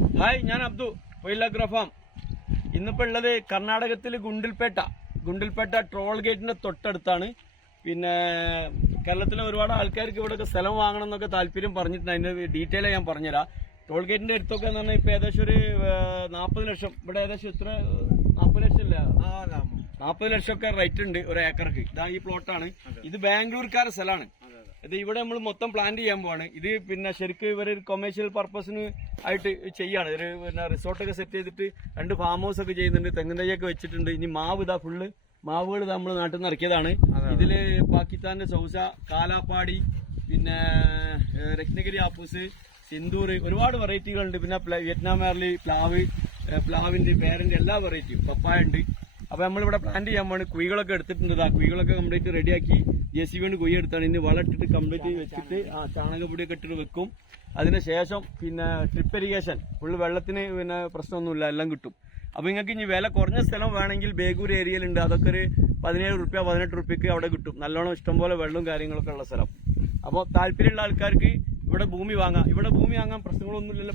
Hi, ഞാൻ അബ്ദു, വൈലാഗ്രഫാം. ഇന്നിപ്പോൾ ഉള്ളത് കർണാടകത്തിൽ ഗുണ്ടിൽപേട്ട ടോൾ ഗേറ്റിന്റെ തൊട്ടടുത്താണ്. പിന്നെ കേരളത്തിലെ ഒരുപാട് ആൾക്കാർക്ക് ഇവിടെ സ്ഥലം വാങ്ങണം എന്നൊക്കെ താല്പര്യം പറഞ്ഞിട്ടുണ്ട്. അതിന്റെ ഡീറ്റെയിൽ ഞാൻ പറഞ്ഞുതരാം. ടോൾ ഗേറ്റിന്റെ അടുത്തൊക്കെ എന്ന് പറഞ്ഞാൽ ഇപ്പൊ ഏകദേശം ഒരു 40 ലക്ഷം, ഇവിടെ ഏകദേശം ഇത്ര 40 ലക്ഷം ഇല്ല, 40 ലക്ഷം ഒക്കെ റേറ്റ് ഉണ്ട് ഒരു ഏക്കർക്ക്. ഇതാ ഈ പ്ലോട്ടാണ്. ഇത് ബാംഗ്ലൂർക്കാരുടെ സ്ഥലമാണ്. ഇത് ഇവിടെ നമ്മൾ മൊത്തം പ്ലാൻ ചെയ്യാൻ പോവാണ്. ഇത് പിന്നെ ശരിക്കും ഇവർ കൊമേഴ്ഷ്യൽ പർപ്പസിന് ആയിട്ട് ചെയ്യാണ്. ഒരു പിന്നെ റിസോർട്ടൊക്കെ സെറ്റ് ചെയ്തിട്ട് 2 ഫാം ഹൗസ് ഒക്കെ ചെയ്യുന്നുണ്ട്. തെങ്ങിൻ തൈയൊക്കെ വെച്ചിട്ടുണ്ട്. ഇനി മാവ് ഇതാ ഫുള്ള് മാവുകൾ നമ്മൾ നാട്ടിൽ നിന്ന് ഇറക്കിയതാണ്. ഇതില് പാകിസ്ഥാന്റെ സൗസ, കാലാപ്പാടി, പിന്നെ രത്നഗിരി ആപ്പൂസ്, സിന്ദൂർ, ഒരുപാട് വെറൈറ്റികളുണ്ട്. പിന്നെ വിയറ്റ്നാം മേർലി, പ്ലാവിന്റെ പേരന്റെ എല്ലാ വെറൈറ്റിയും, പപ്പായ ഉണ്ട്. അപ്പൊ നമ്മളിവിടെ പ്ലാന്റ് ചെയ്യാൻ വേണ്ടി കുഴികളൊക്കെ എടുത്തിട്ടുണ്ട്. ആ കുഴികളൊക്കെ കംപ്ലീറ്റ് റെഡിയാക്കി JCB കൊണ്ട് കുഴി എടുത്താണ്. ഇനി വളമിട്ടിട്ട് കംപ്ലീറ്റ് വെച്ചിട്ട് ചാണകപ്പൊടിയൊക്കെ ഇട്ടിട്ട് വെക്കും. അതിനുശേഷം പിന്നെ ട്രിപ്പ് ഇറിഗേഷൻ ഫുള്ള് വെള്ളത്തിന് പിന്നെ പ്രശ്നമൊന്നുമില്ല, എല്ലാം കിട്ടും. അപ്പൊ നിങ്ങൾക്ക് ഇനി വില കുറഞ്ഞ സ്ഥലം വേണമെങ്കിൽ ബേഗൂർ ഏരിയയിലുണ്ട്. അതൊക്കെ ഒരു 17 റുപ്യ 18 റുപ്യക്ക് അവിടെ കിട്ടും. നല്ലോണം ഇഷ്ടംപോലെ വെള്ളവും കാര്യങ്ങളൊക്കെ ഉള്ള സ്ഥലം. അപ്പോൾ താല്പര്യമുള്ള ആൾക്കാർക്ക് ഇവിടെ ഭൂമി വാങ്ങാം. ഇവിടെ ഭൂമി വാങ്ങാൻ പ്രശ്നങ്ങളൊന്നുമില്ലല്ലോ.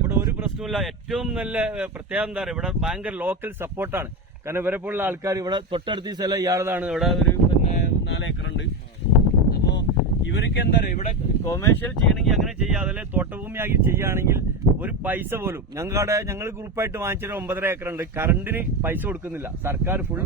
ഇവിടെ ഒരു പ്രശ്നമില്ല. ഏറ്റവും നല്ല പ്രത്യേകത എന്താ പറയുക, ഇവിടെ ഭയങ്കര ലോക്കൽ സപ്പോർട്ടാണ്. കാരണം ഇവരെ പോലുള്ള ആൾക്കാർ ഇവിടെ തൊട്ടടുത്ത സ്ഥലം ഇയാളതാണ്. ഇവിടെ ഒരു പിന്നെ 4 ഏക്കറുണ്ട്. അപ്പോ ഇവർക്ക് എന്താ പറയുക, ഇവിടെ കൊമേഴ്ഷ്യൽ ചെയ്യണമെങ്കിൽ അങ്ങനെ ചെയ്യാം. അതല്ലേ തോട്ടഭൂമിയാക്കി ചെയ്യുകയാണെങ്കിൽ ഒരു പൈസ പോലും ഞങ്ങൾ ഗ്രൂപ്പായിട്ട് വാങ്ങിച്ചൊരു 9.5 ഏക്കറുണ്ട്. കറണ്ടിന് പൈസ കൊടുക്കുന്നില്ല. സർക്കാർ ഫുൾ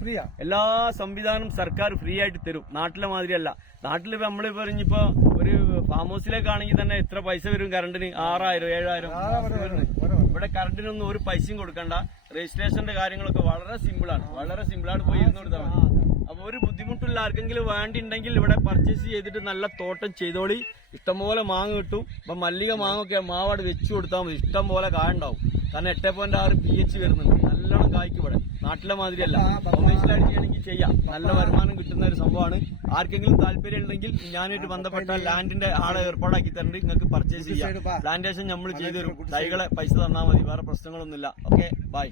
ഫ്രീ. എല്ലാ സംവിധാനം സർക്കാർ ഫ്രീ ആയിട്ട് തരും. നാട്ടിലെ മാതിരിയല്ല. നാട്ടിൽ നമ്മൾ പറഞ്ഞിപ്പോ ഒരു ഫാം ഹൗസിലേക്കാണെങ്കിൽ തന്നെ എത്ര പൈസ വരും കറണ്ടിന്? 6,000 7,000. ഇവിടെ കറണ്ടിനൊന്നും ഒരു പൈസയും കൊടുക്കണ്ട. രജിസ്ട്രേഷന്റെ കാര്യങ്ങളൊക്കെ വളരെ സിമ്പിളാണ്. പോയി ഇരുന്ന് കൊടുത്താൽ മതി. അപ്പൊ ഒരു ബുദ്ധിമുട്ടില്ല. ആർക്കെങ്കിലും വേണ്ടിണ്ടെങ്കിൽ ഇവിടെ പർച്ചേസ് ചെയ്തിട്ട് നല്ല തോട്ടം ചെയ്തോളി. ഇഷ്ടംപോലെ മാങ്ങ കിട്ടും. ഇപ്പൊ മല്ലിക മാങ്ങൊക്കെ മാവാട് വെച്ചു കൊടുത്താൽ മതി. ഇഷ്ടം പോലെ കായുണ്ടാവും. കാരണം 8.6 pH വരുന്നുണ്ട്. നല്ലോണം കായ്ക്കും ഇവിടെ. നാട്ടിലെ മാതിരിയല്ല. കൊമേഴ്ഷ്യലായിട്ട് ചെയ്യണമെങ്കിൽ ചെയ്യാം. നല്ല വരുമാനം കിട്ടുന്ന ഒരു സംഭവമാണ്. ആർക്കെങ്കിലും താല്പര്യം ഉണ്ടെങ്കിൽ ഞാനായിട്ട് ബന്ധപ്പെട്ട ലാൻഡിന്റെ ആളെ ഏർപ്പാടാക്കി തരണ്ട്. നിങ്ങൾക്ക് പർച്ചേസ് ചെയ്യാം. പ്ലാന്റേഷൻ നമ്മൾ ചെയ്തു തരും. തൈകളെ പൈസ തന്നാൽ മതി. വേറെ പ്രശ്നങ്ങളൊന്നുമില്ല. Okay, by.